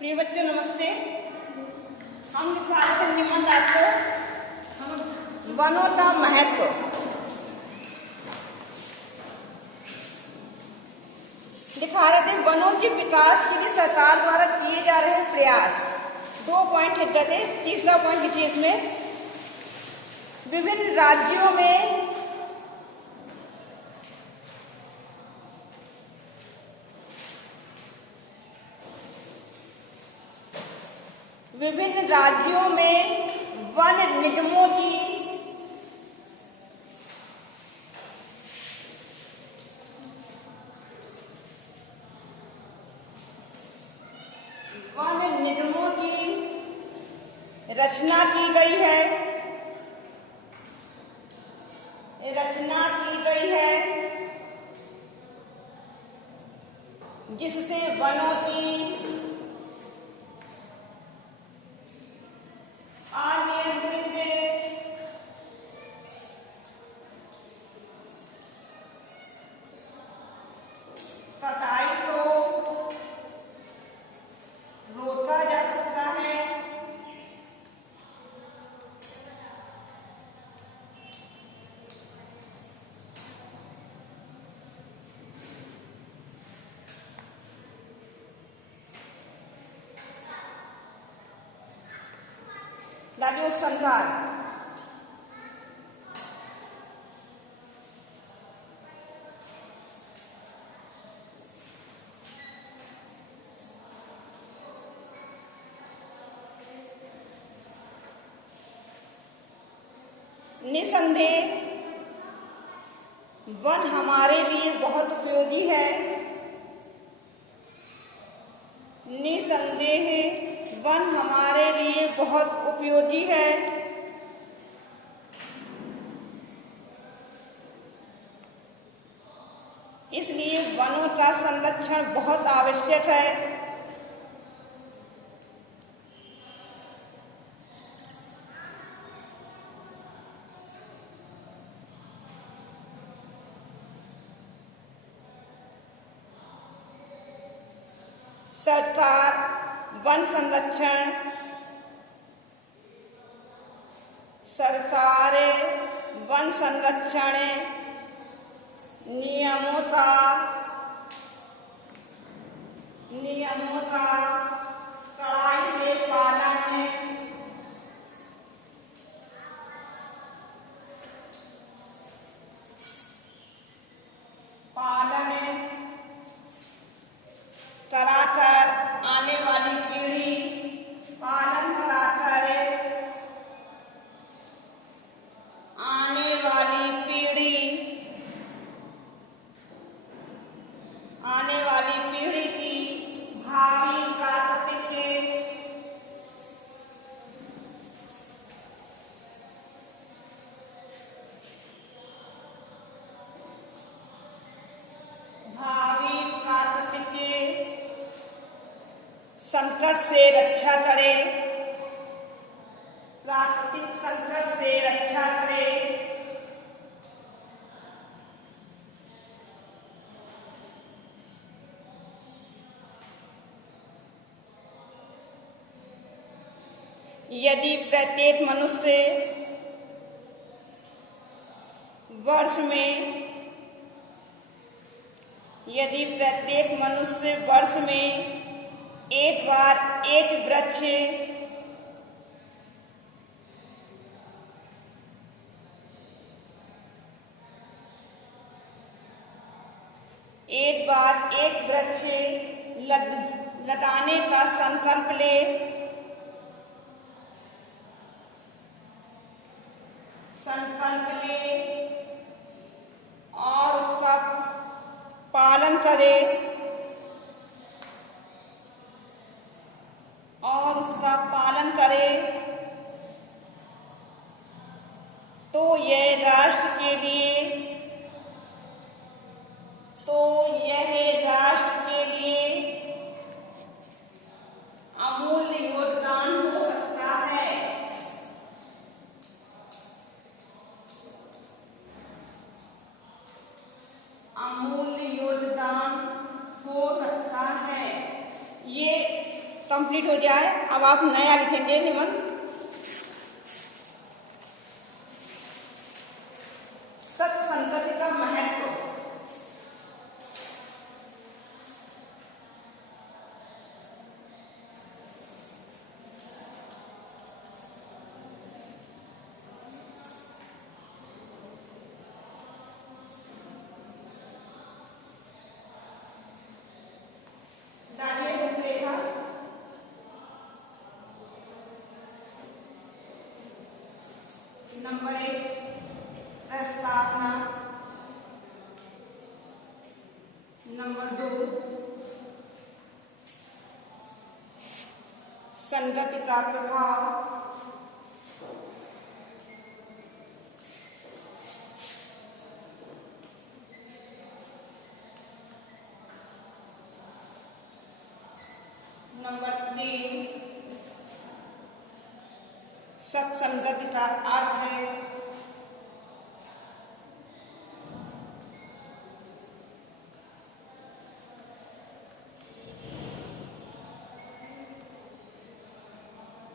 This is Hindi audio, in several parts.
प्रिय बच्चों नमस्ते। हम लिखवा रहे थे निबंध आपको वनों का महत्व। दिखा रहे थे वनों के विकास के लिए सरकार द्वारा किए जा रहे प्रयास। 2 पॉइंट लिख रहे थे। तीसरा पॉइंट लिखिए इसमें विभिन्न राज्यों में वन निगमों की रचना की गई है जिससे वनों की अनियंत्रित कटाई को रोका जा सकता है। दादी उपसंहार। निसंदेह वन हमारे लिए बहुत उपयोगी है। निसंदेह वन हमारे लिए बहुत उपयोगी है। इसलिए वनों का संरक्षण बहुत आवश्यक है। सरकार वन संरक्षण नियमों का कड़ाई से पालन कराकर आने वाली पीढ़ी की भावी प्राकृतिक संकट से रक्षा करे। यदि प्रत्येक मनुष्य वर्ष में एक बार एक वृक्ष लगाने का संकल्प ले और उसका पालन करे तो यह राष्ट्र के लिए अमूल्य योगदान हो सकता है। अमूल्य योगदान कंप्लीट हो जाए। अब आप नया लिखेंगे निबंध। सत्संगति का महत्व। नंबर 1 प्रस्तावना। नंबर 2 संगति का प्रभाव। नंबर 3 सत्संगति का अर्थ है।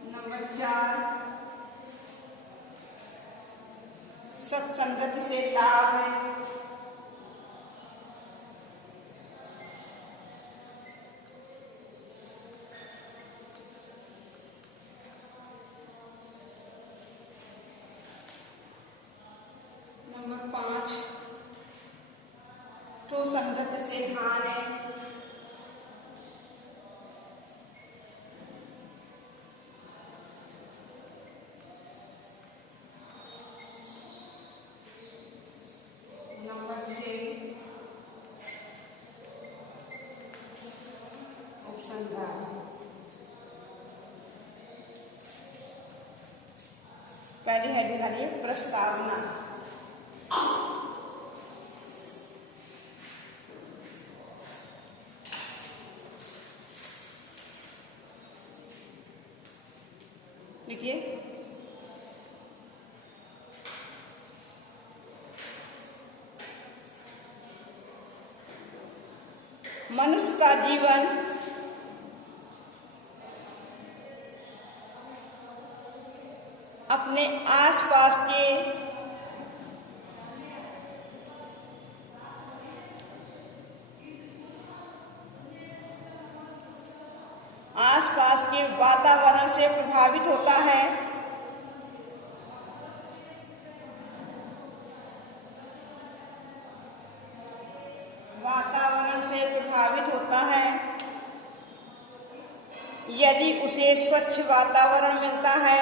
नंबर 4 सत्संगति से लाभ है। नंबर 5 तो संगति से हानि है। नंबर 6 उपसंहार। पहली हेडिंग डालिए प्रस्तावना। लिखिए मनुष्य का जीवन अपने आसपास के वातावरण से प्रभावित होता है। वातावरण से प्रभावित होता है। यदि उसे स्वच्छ वातावरण मिलता है,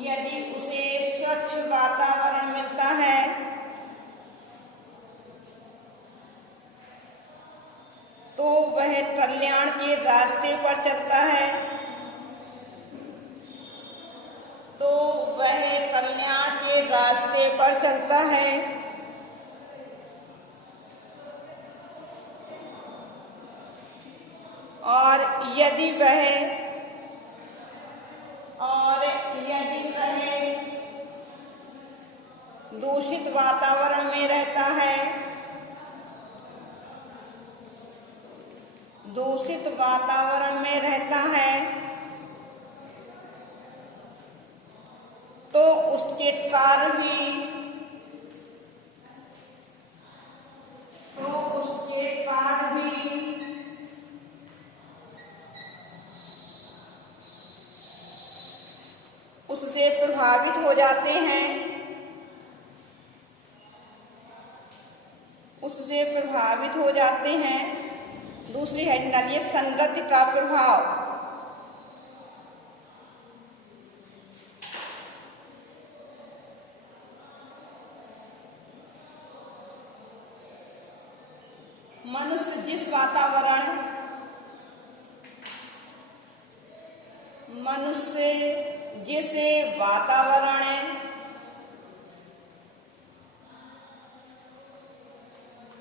यदि उसे स्वच्छ वातावरण मिलता है तो वह कल्याण के रास्ते पर चलता है, तो वह कल्याण के रास्ते पर चलता है। और यदि वह दूषित वातावरण में रहता है, दूषित वातावरण में रहता है तो उसके कारण भी उससे प्रभावित हो जाते हैं, उससे प्रभावित हो जाते हैं। दूसरी हेडिंग डालिए संगति का प्रभाव। मनुष्य जिस वातावरण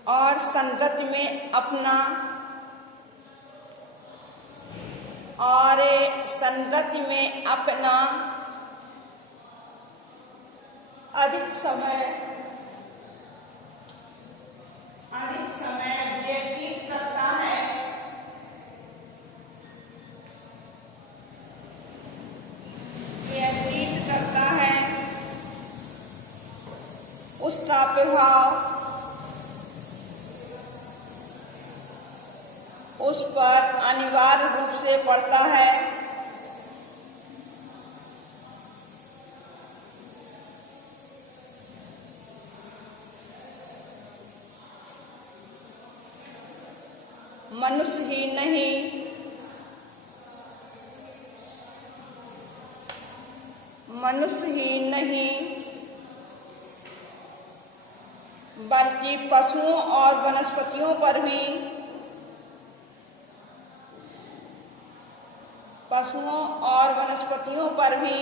और संगति में अपना अधिक समय व्यतीत करता है, उस पर अनिवार्य रूप से पड़ता है। मनुष्य ही नहीं, बल्कि पशुओं और वनस्पतियों पर भी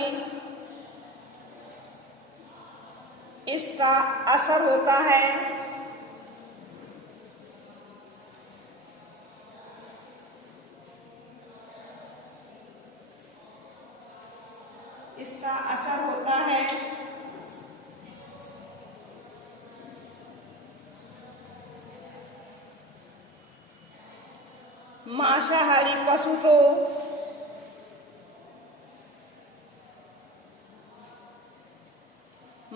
इसका असर होता है।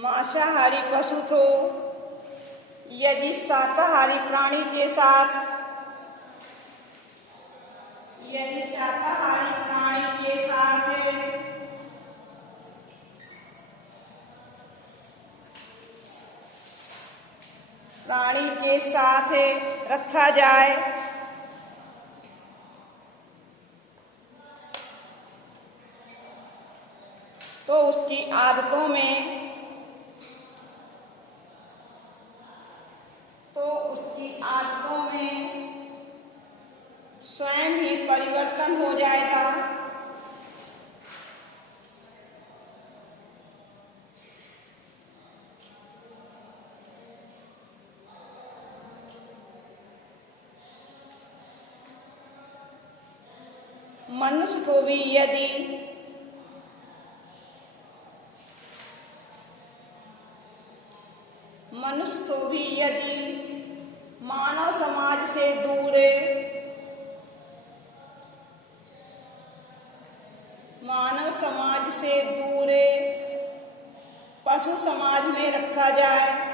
मांसाहारी पशु तो यदि शाकाहारी प्राणी के साथ रखा जाए तो उसकी आदतों में स्वयं ही परिवर्तन हो जाएगा। मनुष्य को भी यदि मानव समाज से दूर पशु समाज में रखा जाए